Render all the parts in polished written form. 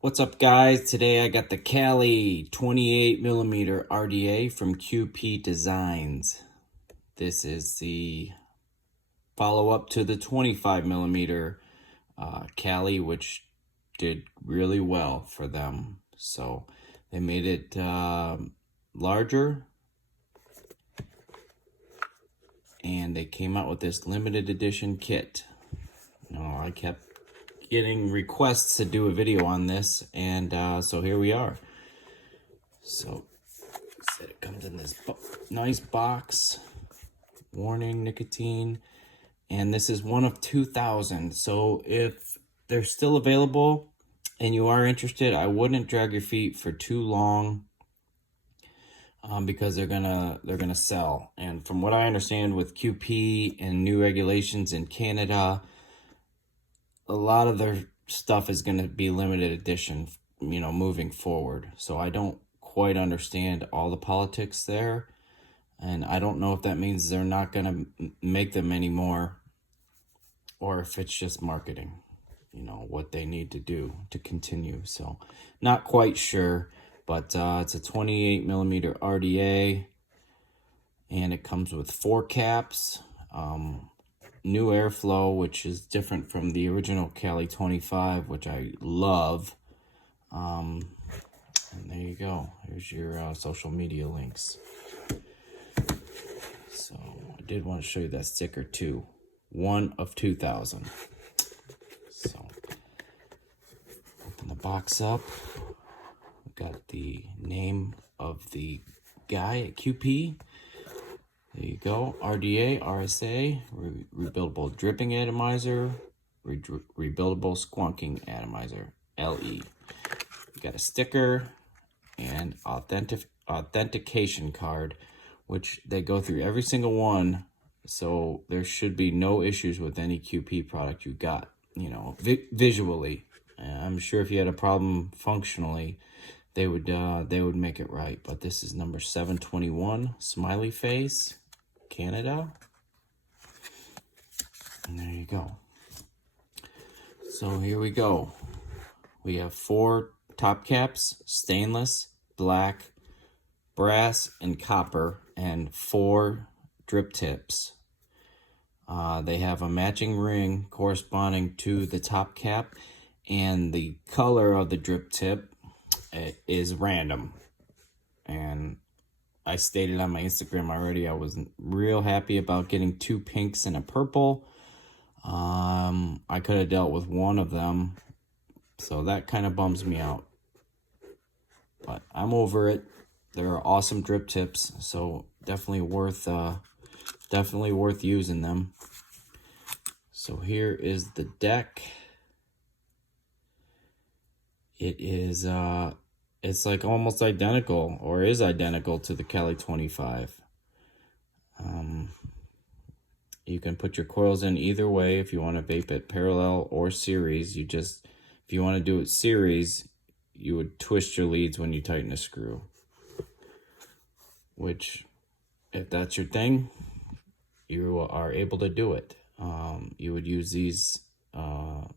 What's up, guys? Today I got the KaLi 28mm RDA from QP Designs. This is the follow-up to the 25mm KaLi, which did really well for them. So they made it larger, and they came out with this limited edition kit. I kept getting requests to do a video on this, and so here we are. So it comes in this nice box. Warning, nicotine, and this is one of 2,000. So if they're still available and you are interested, I wouldn't drag your feet for too long, because they're gonna sell. And from what I understand with QP and new regulations in Canada, a lot of their stuff is going to be limited edition, moving forward. So I don't quite understand all the politics there. And I don't know if that means they're not going to make them anymore, or if it's just marketing, what they need to do to continue. So not quite sure, but it's a 28mm RDA, and it comes with 4 caps. New airflow, which is different from the original KaLi 25, which I love. And there you go. Here's your social media links. So I did want to show you that sticker too. One of 2,000. So open the box up. We've got the name of the guy at QP. There you go. RDA, RSA, rebuildable dripping atomizer, rebuildable squonking atomizer, LE. You got a sticker and authentication card, which they go through every single one. So there should be no issues with any QP product you got, visually. I'm sure if you had a problem functionally, they would make it right. But this is number 721, smiley face, Canada. And there you go. So here we go. We have 4 top caps: stainless, black, brass, and copper, and 4 drip tips. They have a matching ring corresponding to the top cap, and the color of the drip tip is random. And I stated on my Instagram already, I wasn't real happy about getting 2 pinks and a purple. I could have dealt with one of them, so that kind of bums me out. But I'm over it. They're awesome drip tips, so definitely worth using them. So here is the deck. It is it's like almost identical, or is identical, to the KaLi 25. You can put your coils in either way if you want to vape it parallel or series. If you want to do it series, you would twist your leads when you tighten a screw. Which, if that's your thing, you are able to do it. You would use these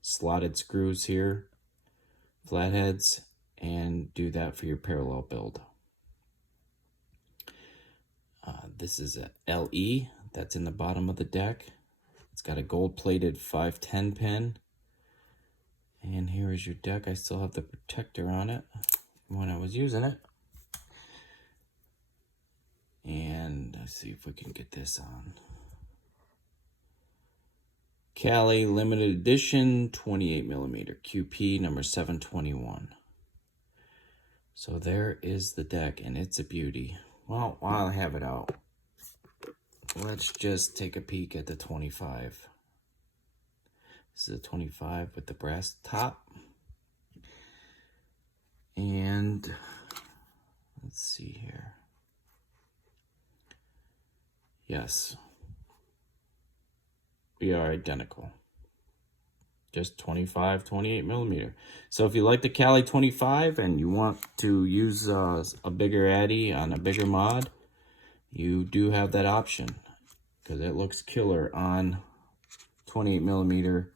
slotted screws here, flatheads, and do that for your parallel build. This is a LE that's in the bottom of the deck. It's got a gold-plated 510 pin. And here is your deck. I still have the protector on it when I was using it. And let's see if we can get this on. KaLi limited edition 28mm QP number 721. So there is the deck, and it's a beauty. Well, while I have it out, let's just take a peek at the 25. This is a 25 with the brass top. And let's see here. Yes, we are identical. Just 25, 28mm. So if you like the KaLi 25 and you want to use a bigger Addy on a bigger mod, you do have that option, because it looks killer on 28mm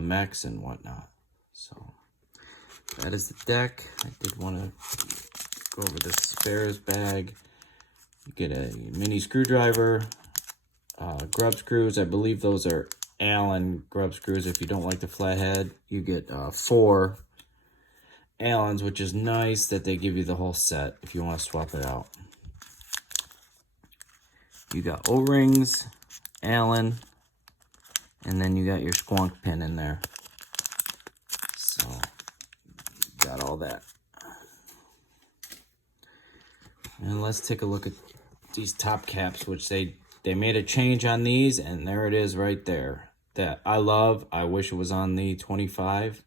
mechs and whatnot. So that is the deck. I did want to go over the spares bag. You get a mini screwdriver, grub screws. I believe those are Allen grub screws. If you don't like the flathead, you get 4 Allens, which is nice that they give you the whole set if you want to swap it out. You got O-rings, Allen, and then you got your squonk pin in there. So, got all that. And let's take a look at these top caps, which they made a change on these, and there it is right there. That I love. I wish it was on the 25,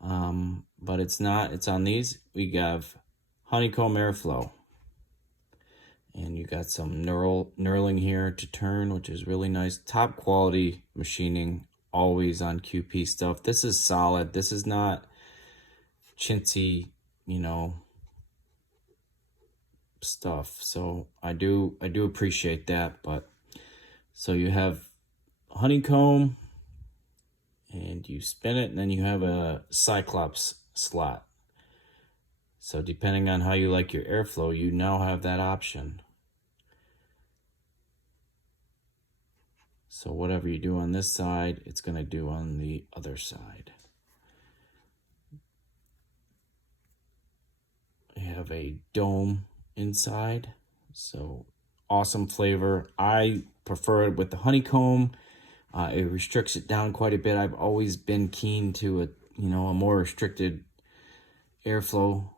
but it's not. It's on these. We have honeycomb airflow. And you got some knurling here to turn, which is really nice. Top quality machining, always on QP stuff. This is solid. This is not chintzy, you know, stuff. So I do appreciate that. But so you have honeycomb, and you spin it, and then you have a Cyclops slot. So depending on how you like your airflow, you now have that option. So whatever you do on this side, it's going to do on the other side. You have a dome inside. So awesome flavor. I prefer it with the honeycomb. It restricts it down quite a bit. I've always been keen to a more restricted airflow.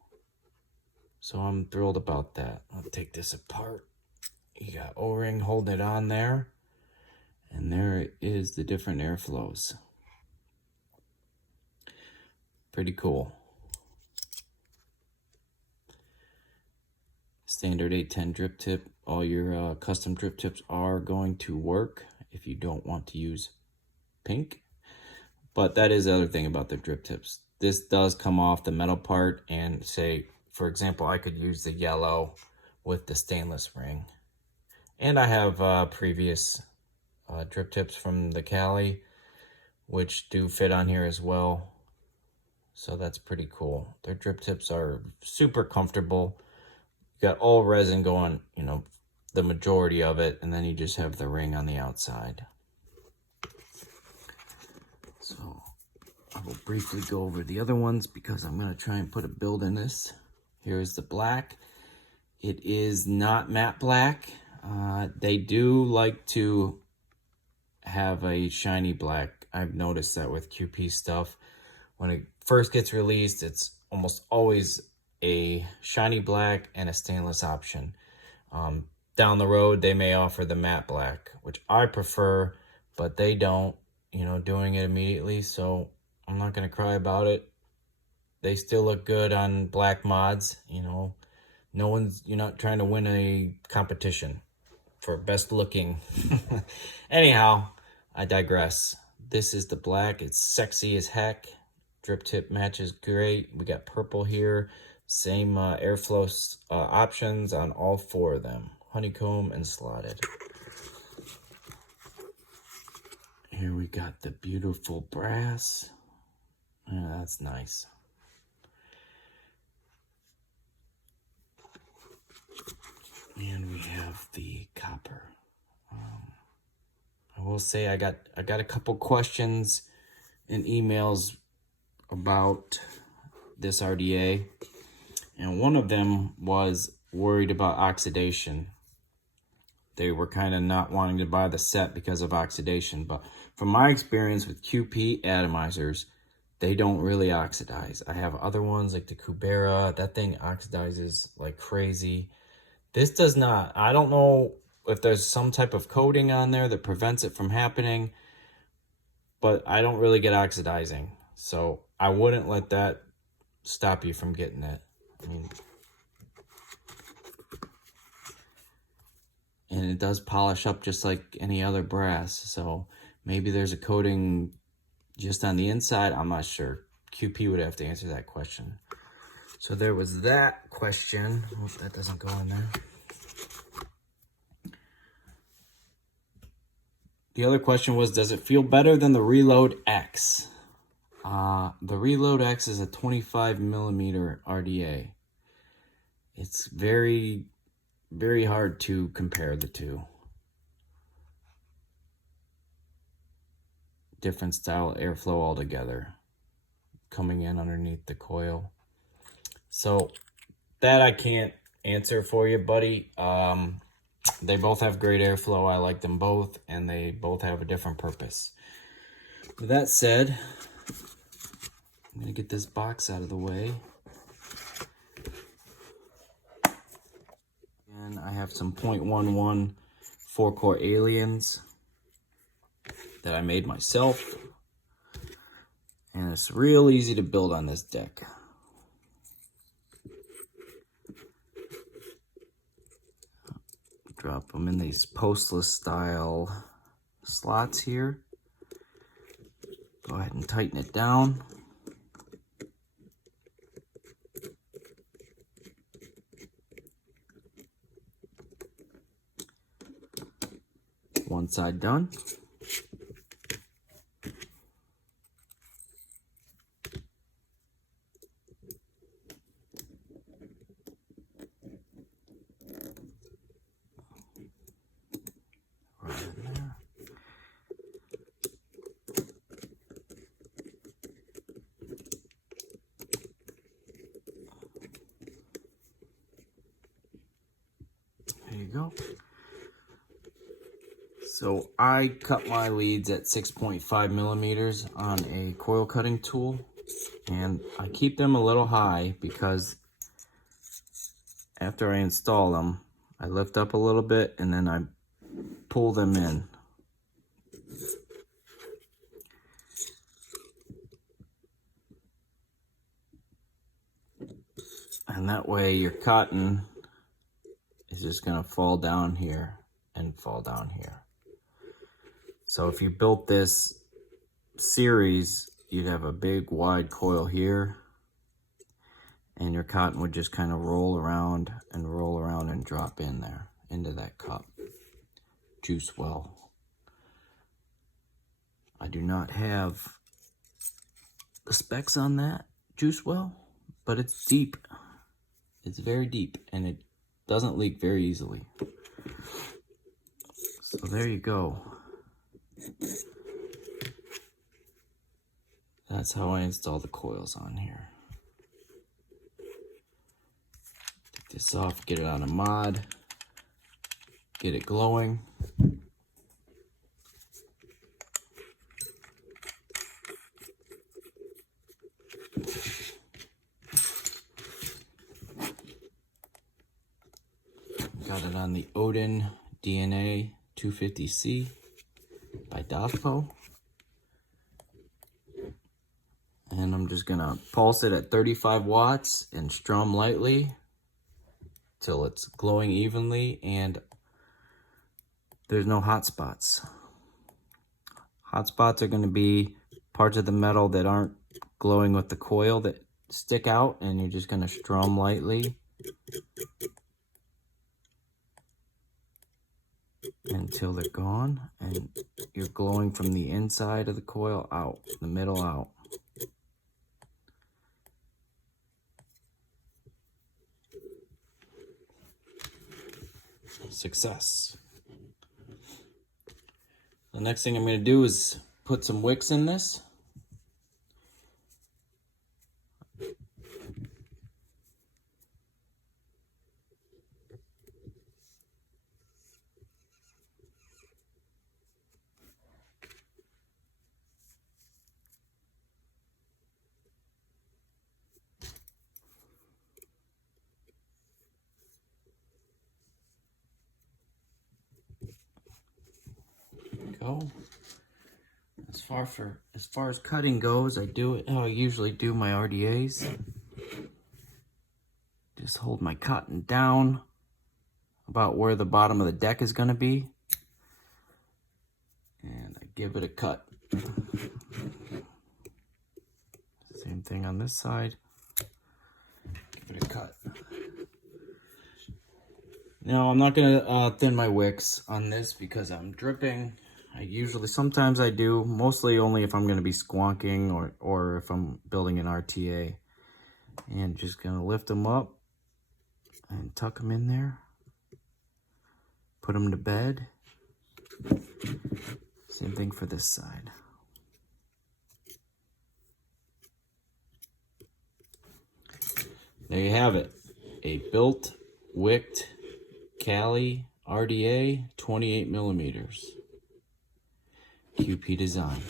So I'm thrilled about that. I'll take this apart. You got O-ring holding it on there. And there is the different airflows. Pretty cool. Standard 810 drip tip. All your custom drip tips are going to work if you don't want to use pink. But that is the other thing about the drip tips. This does come off the metal part, and say, for example, I could use the yellow with the stainless ring. And I have previous drip tips from the KaLi, which do fit on here as well. So that's pretty cool. Their drip tips are super comfortable. You got all resin going, the majority of it, and then you just have the ring on the outside. So I will briefly go over the other ones because I'm going to try and put a build in this. Here's the black. It is not matte black. They do like to have a shiny black. I've noticed that with QP stuff. When it first gets released, it's almost always a shiny black and a stainless option. Down the road, they may offer the matte black, which I prefer, but they don't, doing it immediately. So I'm not going to cry about it. They still look good on black mods. You're not trying to win a competition for best looking. Anyhow, I digress. This is the black. It's sexy as heck. Drip tip matches great. We got purple here. Same airflow options on all 4 of them. Honeycomb and slotted. Here we got the beautiful brass. Yeah, that's nice. And we have the copper. I will say I got a couple questions and emails about this RDA, and one of them was worried about oxidation. They were kind of not wanting to buy the set because of oxidation, but from my experience with QP atomizers, they don't really oxidize. I have other ones like the Kubera. That thing oxidizes like crazy. This does not. I don't know if there's some type of coating on there that prevents it from happening, but I don't really get oxidizing. So I wouldn't let that stop you from getting it. And it does polish up just like any other brass. So maybe there's a coating just on the inside. I'm not sure. QP would have to answer that question. So there was that question. Hope that doesn't go in there. The other question was, does it feel better than the Reload X? The Reload X is a 25 millimeter RDA. It's very, very hard to compare the two. Different style airflow altogether, coming in underneath the coil. So that I can't answer for you, buddy. They both have great airflow. I like them both, and they both have a different purpose. With that said, I'm gonna get this box out of the way. And I have some 0.11 4-core aliens that I made myself. And it's real easy to build on this deck. Drop them in these postless style slots here. Go ahead and tighten it down. One side done. Right in there. There you go. So I cut my leads at 6.5 millimeters on a coil cutting tool, and I keep them a little high because after I install them, I lift up a little bit and then I pull them in. And that way your cotton is just gonna fall down here and fall down here. So if you built this series, you'd have a big wide coil here, and your cotton would just kind of roll around and drop in there into that cup. Juice well. I do not have the specs on that juice well, but it's deep. It's very deep, and it doesn't leak very easily. So there you go. That's how I install the coils on here. Take this off, get it on a mod, get it glowing. Got it on the Odin DNA 250C by Dovpo. And I'm just gonna pulse it at 35 watts and strum lightly till it's glowing evenly and there's no hot spots. Hot spots are gonna be parts of the metal that aren't glowing with the coil that stick out, and you're just gonna strum lightly until they're gone, and you're glowing from the inside of the coil out, the middle out. Success. The next thing I'm going to do is put some wicks in this. Go. As far as cutting goes, I do it how I usually do my RDAs. Just hold my cotton down about where the bottom of the deck is going to be, and I give it a cut. Same thing on this side. Give it a cut. Now I'm not going to thin my wicks on this because I'm dripping Sometimes I do, mostly only if I'm going to be squonking or if I'm building an RTA. And just going to lift them up and tuck them in there. Put them to bed. Same thing for this side. There you have it. A built, wicked KaLi RDA 28 millimeters. QP design.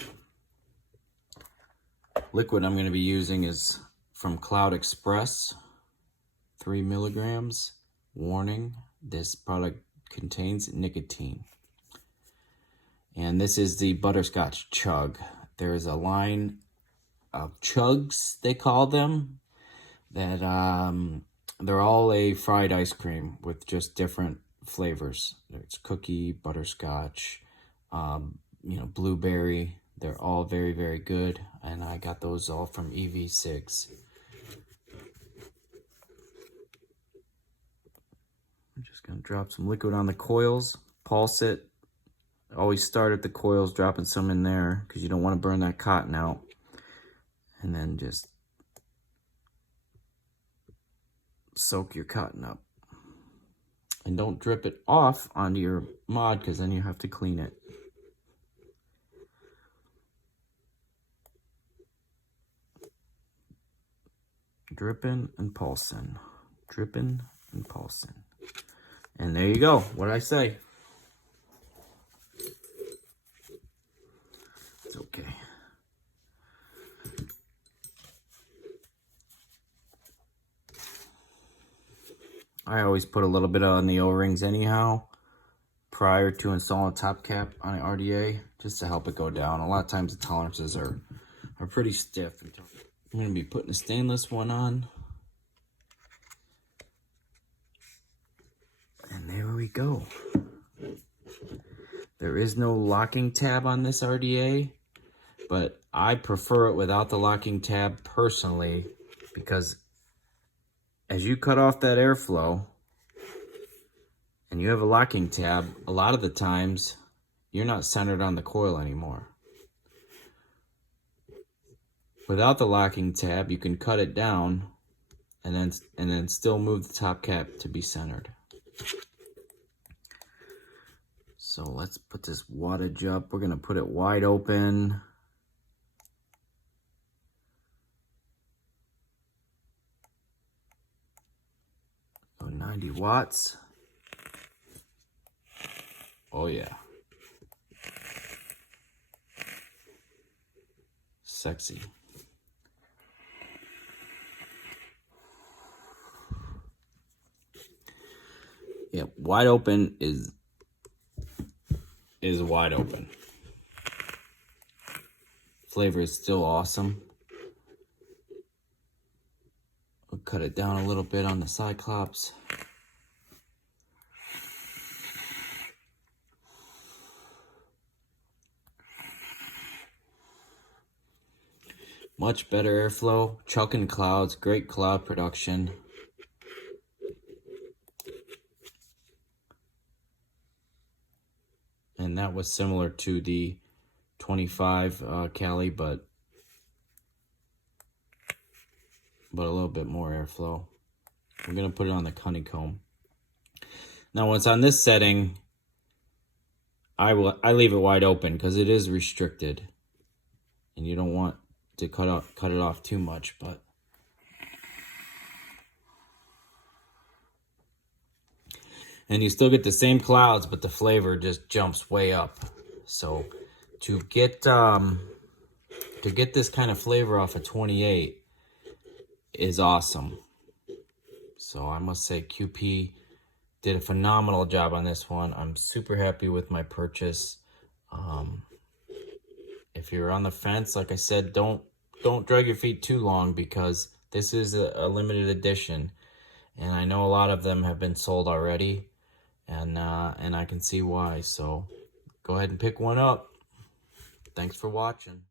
Liquid I'm going to be using is from Cloud Express, 3 milligrams. Warning, this product contains nicotine. And this is the butterscotch chug. There's a line of chugs, they call them, that they're all a fried ice cream with just different flavors. There's cookie, butterscotch, blueberry. They're all very, very good, and I got those all from EV6. I'm just gonna drop some liquid on the coils, pulse it. Always start at the coils, dropping some in there because you don't want to burn that cotton out. And then just soak your cotton up. And don't drip it off onto your mod because then you have to clean it. Dripping and pulsing. Dripping and pulsing. And there you go. What did I say? It's okay. I always put a little bit on the O-rings anyhow prior to installing a top cap on an RDA just to help it go down. A lot of times the tolerances are pretty stiff. I'm going to be putting a stainless one on. And there we go. There is no locking tab on this RDA, but I prefer it without the locking tab personally because as you cut off that airflow and you have a locking tab, a lot of the times you're not centered on the coil anymore. Without the locking tab, you can cut it down and then still move the top cap to be centered. So let's put this wattage up. We're going to put it wide open. So 90 watts. Oh yeah. Sexy. Yep, wide open is wide open. Flavor is still awesome. We'll cut it down a little bit on the Cyclops. Much better airflow, chucking clouds, great cloud production. And that was similar to the 25 KaLi, but a little bit more airflow. We're gonna put it on the honeycomb. Now, once on this setting, I leave it wide open because it is restricted, and you don't want to cut it off too much, but. And you still get the same clouds, but the flavor just jumps way up. So to get this kind of flavor off of 28 is awesome. So I must say QP did a phenomenal job on this one. I'm super happy with my purchase. If you're on the fence, like I said, don't drag your feet too long because this is a limited edition. And I know a lot of them have been sold already. And I can see why. So go ahead and pick one up. Thanks for watching.